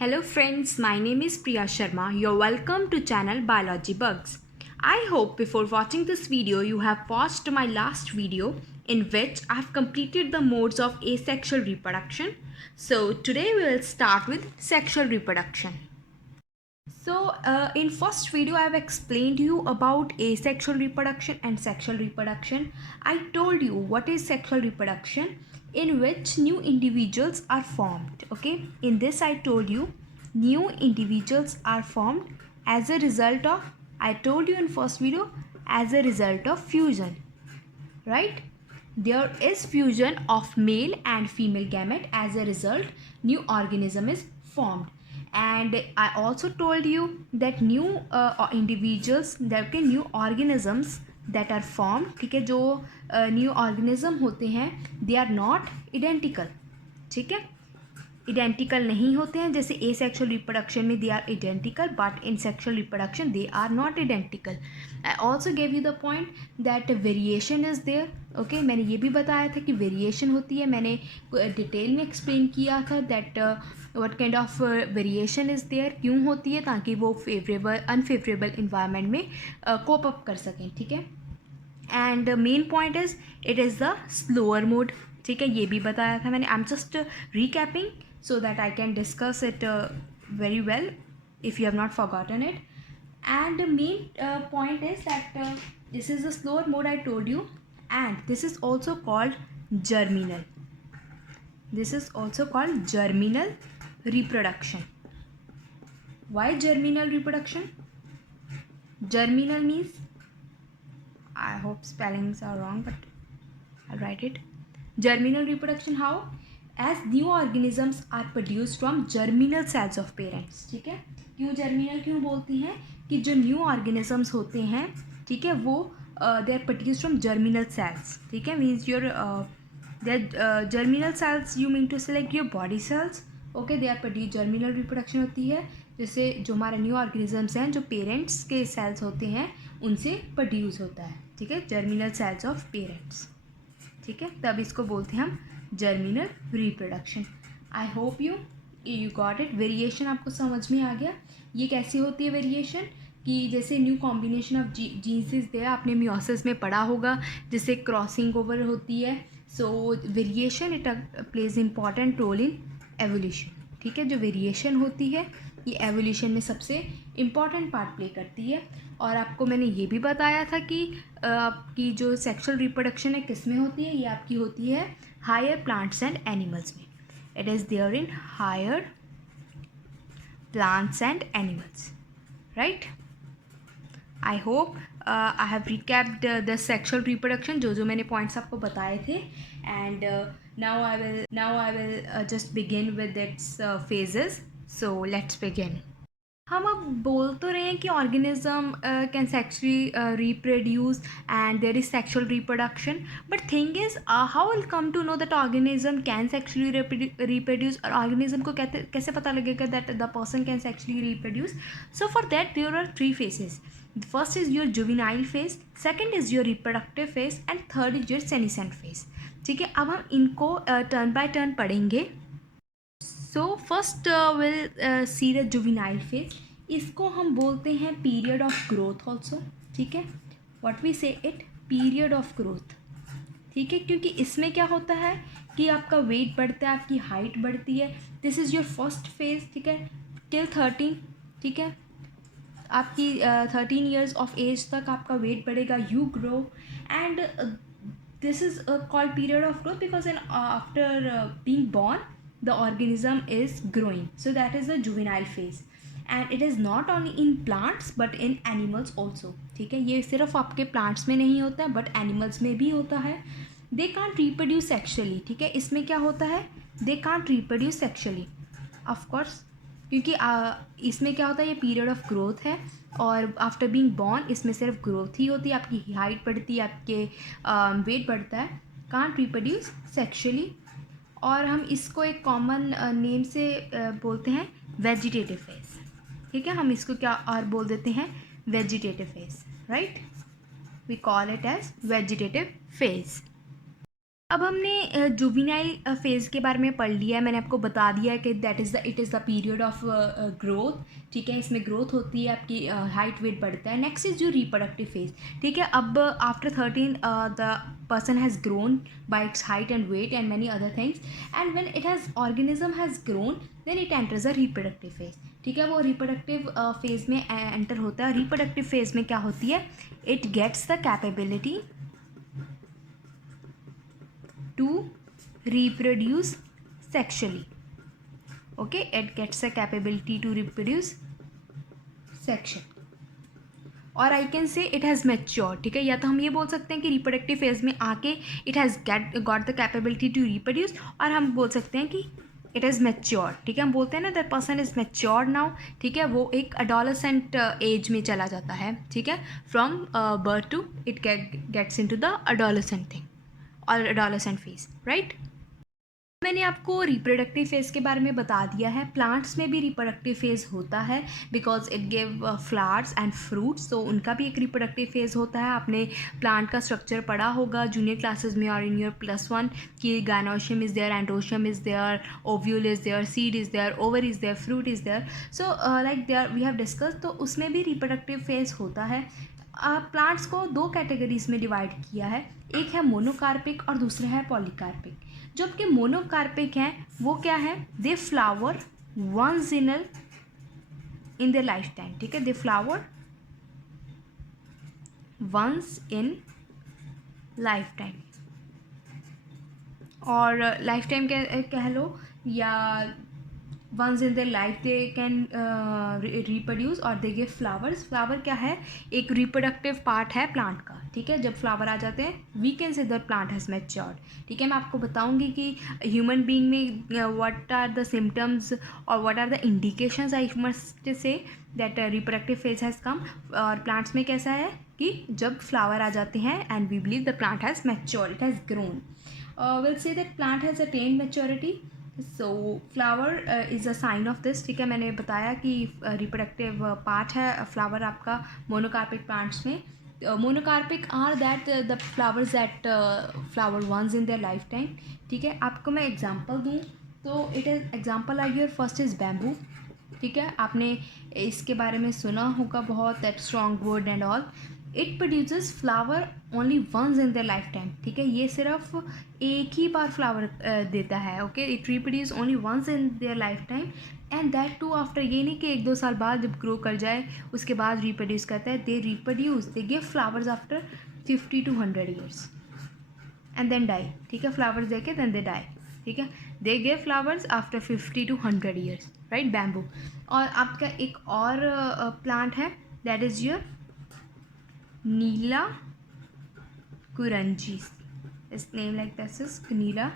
Hello friends, my name is Priya Sharma. You're welcome to channel Biology Bugs. I hope before watching this video you have watched my last video in which I have completed the modes of asexual reproduction. So today we will start with sexual reproduction. So in first video I have explained you about asexual reproduction and sexual reproduction. I told you what is sexual reproduction, in which new individuals are formed. Okay, in this I told you new individuals are formed as a result of, I told you in first video, as a result of fusion, right? There is fusion of male and female gamete. As a result new organism is formed. And I also told you that new individuals, that के new organisms that are formed, ठीक है, जो new organism होते हैं they are not identical, ठीक है, इडेंटिकल नहीं होते हैं. जैसे ए सेक्शुअल रिप्रोडक्शन में they are identical, but in sexual reproduction they are not identical. I also gave you the point that variation is there. Okay, मैंने ये भी बताया था कि वेरिएशन होती है. मैंने डिटेल में एक्सप्लेन किया था that what kind of variation is there, क्यों होती है, ताकि वो फेवरेबल अनफेवरेबल इन्वायरमेंट में कोप अप कर सकें. ठीक है, and main point is it is the slower mode. ठीक है, ये भी बताया था मैंने. I am just रिकैपिंग so that I can discuss it very well if you have not forgotten it. And the main point is that this is the slower mode I told you, and this is also called germinal. This is also called germinal reproduction. Why germinal reproduction? Germinal means, I hope spellings are wrong but I'll write it. Germinal reproduction, how? As new organisms are produced from germinal cells of parents. ठीक है, क्यों germinal क्यों बोलती हैं कि जो new organisms होते हैं, ठीक है, वो they are produced from germinal cells. ठीक है, means your germinal cells, you mean to say like your body cells. Okay, they are produced, germinal reproduction होती है जैसे जो हमारे न्यू ऑर्गेनिजम्स हैं जो पेरेंट्स के सेल्स होते हैं उनसे प्रोड्यूस होता है. ठीक है, जर्मिनल सेल्स ऑफ पेरेंट्स. ठीक है, तब इसको बोलते हैं हम germinal reproduction. I hope you got it. Variation आपको समझ में आ गया. ये कैसी होती है वेरिएशन, कि जैसे न्यू कॉम्बिनेशन ऑफ जीन्सेस दे, आपने मियोसिस में पढ़ा होगा, जैसे क्रॉसिंग ओवर होती है. So variation it plays important role in evolution. ठीक है, जो वेरिएशन होती है ये एवोल्यूशन में सबसे इम्पॉर्टेंट पार्ट प्ले करती है. और आपको मैंने ये भी बताया था कि आपकी जो सेक्सुअल रिप्रोडक्शन है किस में होती है, ये आपकी होती है हायर प्लांट्स एंड एनिमल्स में. It is there in higher plants and animals, right. I hope I have recapped the sexual reproduction, जो मैंने पॉइंट्स आपको बताए थे. And now I will just begin with its phases. So let's begin. हम अब बोल तो रहे हैं कि organism can sexually reproduce and there is sexual reproduction, but thing is how will come to know that organism can sexually reproduce, और organism को कैसे पता लगेगा that the person can sexually reproduce. So for that there are 3 phases. First is your juvenile phase, second is your reproductive phase, and third is your senescent phase. ठीक है, अब हम इनको टर्न बाय टर्न पढ़ेंगे. So first will see the juvenile phase. इसको हम बोलते हैं पीरियड ऑफ ग्रोथ ऑल्सो. ठीक है, व्हाट वी से इट, पीरियड ऑफ ग्रोथ. ठीक है, क्योंकि इसमें क्या होता है कि आपका वेट बढ़ता है, आपकी हाइट बढ़ती है. This is your first phase. ठीक है, टिल 13. ठीक है, आपकी 13 ईयर्स ऑफ एज तक आपका वेट बढ़ेगा, you grow, and this is called period of growth because in after being born the organism is growing. So that is the juvenile phase, and it is not only in plants but in animals also. ठीक है, ये सिर्फ आपके plants में नहीं होता है but animals में भी होता है. they can't reproduce sexually. ठीक है, इसमें क्या होता है, they can't reproduce sexually of course, क्योंकि इसमें क्या होता है, ये पीरियड ऑफ ग्रोथ है और आफ्टर बीइंग बॉर्न इसमें सिर्फ ग्रोथ ही होती है, आपकी हाइट बढ़ती है, आपके वेट बढ़ता है. Can't reproduce sexually. और हम इसको एक कॉमन नेम से बोलते हैं वेजिटेटिव फेज. ठीक है, हम इसको क्या और बोल देते हैं, vegetative phase, right. We call it as vegetative phase. अब हमने जुवेनाइल फेज़ के बारे में पढ़ लिया है, मैंने आपको बता दिया है कि it is the period of growth, ठीक है, इसमें ग्रोथ होती है, आपकी हाइट वेट बढ़ता है। नेक्स्ट इज़ जो रिप्रोडक्टिव फेज़, ठीक है। अब after 13 the person has grown by its height and weight and many other things, and when organism has grown, then it enters a reproductive phase, ठीक है। वो reproductive phase में enter होता है। रिप्रोडक्टिव फेज़ में क्या होती है, it gets the capability to reproduce sexually, okay, it gets a capability to reproduce sexually, और आई कैन से इट हैज़ मैच्योर, ठीक है। या तो हम ये बोल सकते हैं कि रिप्रोडक्टिव फेज में आके it has got the capability to reproduce, और हम बोल सकते हैं कि इट इज़ मैच्योर, ठीक है। हम बोलते हैं ना that person is mature now, ठीक है। वो एक अडोलेसेंट एज में चला जाता है, ठीक है। From birth to it gets into the adolescent thing और एडोलेसेंट फेज, राइट। मैंने आपको रिप्रोडक्टिव फेज़ के बारे में बता दिया है। प्लांट्स में भी रिप्रोडक्टिव फेज़ होता है because it give flowers and fruits, तो उनका भी एक रिप्रोडक्टिव फेज़ होता है। आपने प्लांट का स्ट्रक्चर पढ़ा होगा जूनियर क्लासेस में और इन योर +1 कि gynoecium is there, androecium is there, ovule is there, seed is there, over is there, fruit is there, so like there we have discuss. तो उसमें भी रिप्रोडक्टिव फेज़ होता है। प्लांट्स को दो कैटेगरीज में डिवाइड किया है, एक है मोनोकार्पिक और दूसरा है पॉलीकार्पिक। जो आपके मोनोकार्पिक हैं वो क्या है, they flower once in their life time, ठीक है। They flower once in life time, और लाइफ टाइम कह लो या once in their life they can reproduce और दे गिव फ्लावर्स। फ्लावर क्या है, एक रिप्रोडक्टिव पार्ट है प्लांट का, ठीक है। जब फ्लावर आ जाते हैं we can say that plant has matured, ठीक है। मैं आपको बताऊंगी कि ह्यूमन बीइंग में व्हाट आर द सिम्टम्स और what are the indications I must say that reproductive phase has come. और प्लांट्स में कैसा है कि जब फ्लावर आ जाते हैं and we believe the plant has matured, it has grown, will say that plant has attained maturity. So flower is a sign of this, ठीक है। मैंने बताया कि रिप्रोडक्टिव पार्ट है फ्लावर आपका मोनोकार्पिक प्लांट्स में। Monocarpic are that the flowers that flower once in their life time, ठीक है। आपको मैं एग्जांपल दूँ तो it is example I your first is bamboo, ठीक है। आपने इसके बारे में सुना होगा बहुत, that strong word and all. It produces flower only once in their life time, ठीक है। ये सिर्फ एक ही बार फ्लावर देता है, okay. It reproduce only once in their life time and that too after, ये नहीं कि 1-2 साल बाद जब ग्रो कर जाए उसके बाद रिप्रोड्यूस करता है। They reproduce, they give flowers after 50 to 100 years and then die, ठीक है। फ्लावर्स देके देन दे डाई, ठीक है। They give flowers after 50 to 100 years, right, bamboo. और आपका एक और प्लांट है that is your Neela Kurinji, इस name like this is Neela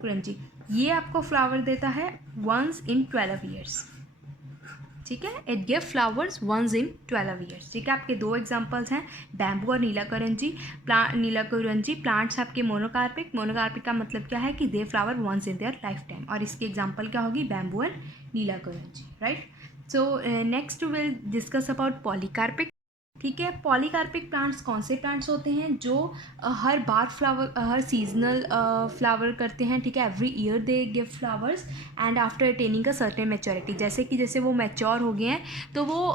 Kurinji. ये आपको फ्लावर देता है वंस इन 12 years, ठीक है। It give flowers once in 12 years, ठीक है। आपके दो एग्जांपल्स हैं, बैम्बू और नीला कुरंजी। नीला कुरंजी प्लांट्स आपके मोनोकार्पिक, मोनोकार्पिक का मतलब क्या है कि they flower once in their life time, और इसकी एग्जांपल क्या होगी, बैम्बू और Neela Kurinji, right. So next will discuss about polycarpic, ठीक है। पॉलीकार्पिक प्लांट्स कौन से प्लांट्स होते हैं जो हर बार फ्लावर, हर सीजनल फ्लावर करते हैं, ठीक है। Every year they give flowers and after attaining a certain maturity, जैसे वो मैच्योर हो गए हैं तो वो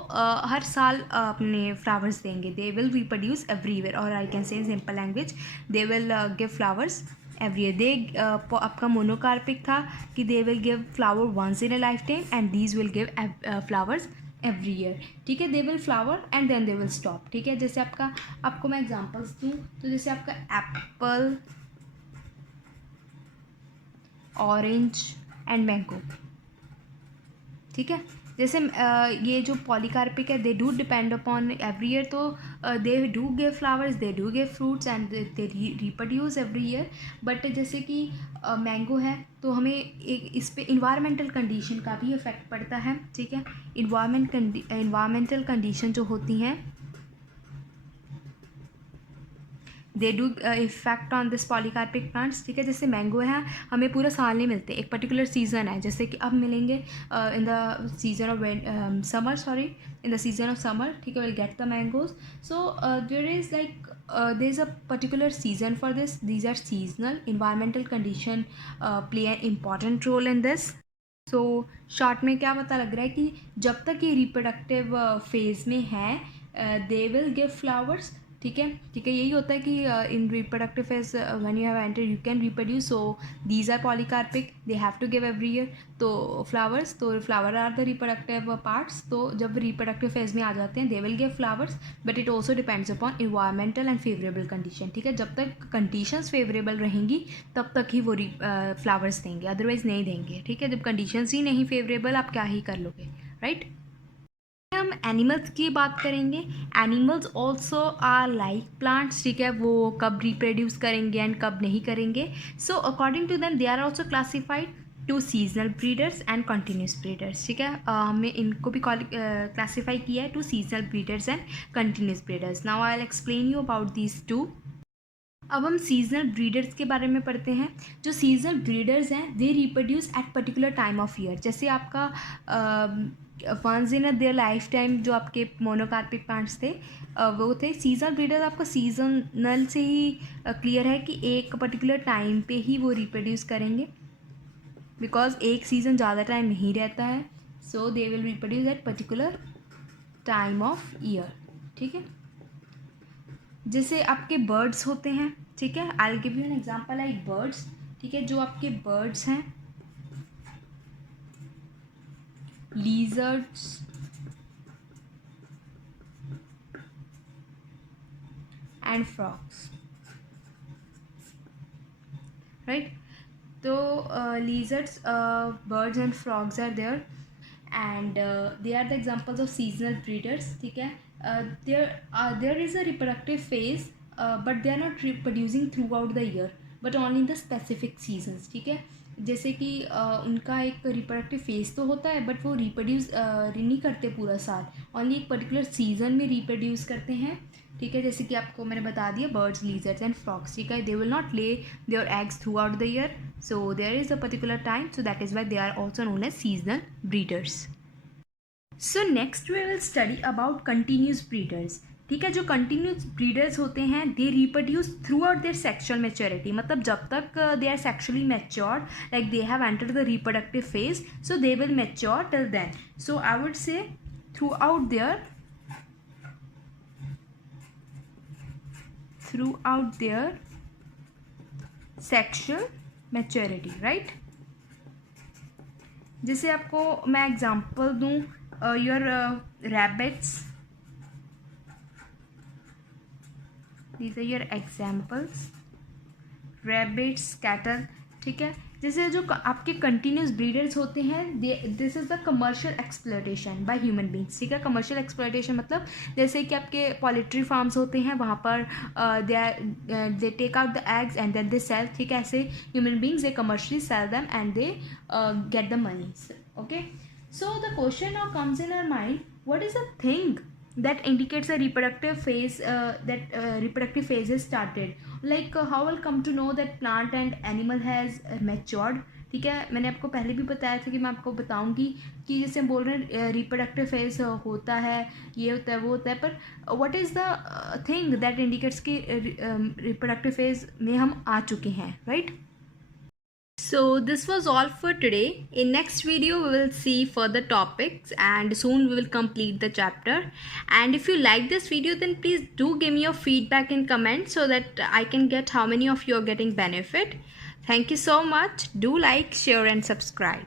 हर साल अपने फ्लावर्स देंगे। They will reproduce every year, और I can say in simple language they will give flowers every year. They आपका मोनोकार्पिक था कि they will give flower once in a life time and these will give flowers every year, ठीक है। They will flower and then they will stop, ठीक है। जैसे आपको मैं एग्जांपल्स दूँ तो जैसे आपका एप्पल, ऑरेंज एंड मैंगो, ठीक है। जैसे ये जो पॉलीकार्पिक है they do depend upon every year, तो they do give flowers, they do give fruits and they reproduce every year. But जैसे कि मैंगो है तो हमें एक इस पे इन्वायरमेंटल कंडीशन का भी इफेक्ट पड़ता है, ठीक है। इन्वायरमेंटल कंडीशन जो होती हैं they do effect on this polycarpic plants, ठीक है। जैसे मैंगो है हमें पूरा साल नहीं मिलते, एक पर्टिकुलर सीज़न है, जैसे कि अब मिलेंगे in the season of summer, in the season of summer, ठीक है। Will get the mangoes, so there is like there is a particular season for this. These are seasonal. Environmental condition play an important role in this. So short में क्या पता लग रहा है कि जब तक ये रिप्रोडक्टिव फेज में है दे विल गिव फ्लावर्स. ठीक है, यही होता है कि in reproductive phase when you have enter you can reproduce. So these are polycarpic, they have to give every year. तो flower are the reproductive parts. तो जब रिप्रोडक्टिव फेज में आ जाते हैं they will give flowers, but it also depends upon environmental and favourable condition. ठीक है, जब तक कंडीशंस फेवरेबल रहेंगी तब तक ही वो फ्लावर्स देंगे, अदरवाइज नहीं देंगे. ठीक है, जब कंडीशंस ही नहीं फेवरेबल आप क्या ही कर लोगे, राइट. हम एनिमल्स की बात करेंगे. Animals also are like plants. ठीक है, वो कब रिप्रोड्यूस करेंगे एंड कब नहीं करेंगे. So according to them they are also classified to seasonal breeders and continuous breeders. ठीक है, हमने इनको भी क्लासीफाई किया है to seasonal breeders and continuous breeders. Now I will explain you about these two. अब हम सीजनल ब्रीडर्स के बारे में पढ़ते हैं. जो सीजनल ब्रीडर्स हैं they reproduce at particular time of year. जैसे आपका once in their life time जो आपके मोनोकार्पिक प्लांट्स थे वो थे. सीजनल ब्रीडर्स आपका सीजनल से ही क्लियर है कि एक पर्टिकुलर टाइम पे ही वो रिप्रोड्यूस करेंगे, बिकॉज एक सीज़न ज़्यादा टाइम नहीं रहता है. So they will reproduce at particular time of year. ठीक है, जैसे आपके बर्ड्स होते हैं. ठीक है, I will give you an example like birds. ठीक है, जो आपके बर्ड्स हैं लीजर्ड्स एंड फ्रॉग्स, राइट. तो lizards, birds and frogs are there and they are the examples of seasonal breeders. ठीक है, there is a reproductive phase but they are not reproducing throughout the year but only in the specific seasons. ठीक है, जैसे कि उनका एक reproductive phase तो होता है बट वो रिप्रोड्यूस नहीं करते पूरा साल, ओनली एक पर्टिकुलर सीजन में रिप्रोड्यूस करते हैं. ठीक है, जैसे कि आपको मैंने बता दिया बर्ड्स, लीजर्ड्स एंड फ्रॉग्स. ठीक है, they will not lay their eggs throughout the year. So there is a particular time, so that is why they are also known as seasonal breeders. So next we will study about continuous breeders. ठीक है, जो continuous breeders होते हैं they reproduce throughout their sexual maturity. मतलब जब तक they are sexually matured, like they have entered the reproductive phase, so they will mature till then. So I would say throughout their sexual maturity, right. जैसे आपको मैं example दूं, your rabbits, these are your examples, rabbits, cattle. ठीक है, जैसे जो आपके continuous breeders होते हैं this is the commercial exploitation by human beings. ठीक है, कमर्शियल एक्सप्लॉयटेशन मतलब जैसे कि आपके पोल्ट्री फार्म्स होते हैं वहाँ पर they take out the eggs and then they sell. ठीक है, ऐसे human beings they commercially sell them and they get the money. Okay, so the question now comes in our mind, what is the thing that indicates a reproductive phase, reproductive phase is started. Like how will come to know that plant and animal has matured. ठीक है, मैंने आपको पहले भी बताया था कि मैं आपको बताऊंगी कि जैसे हम बोल रहे हैं रिप्रोडक्टिव फेज होता है, ये होता है, वो होता है, पर what is the thing that indicates कि रिप्रोडक्टिव फेज में हम आ चुके हैं, right. So this was all for today. In next video we will see further topics and soon we will complete the chapter. And if you like this video then please do give me your feedback in comments so that I can get how many of you are getting benefit. Thank you so much. Do like, share and subscribe.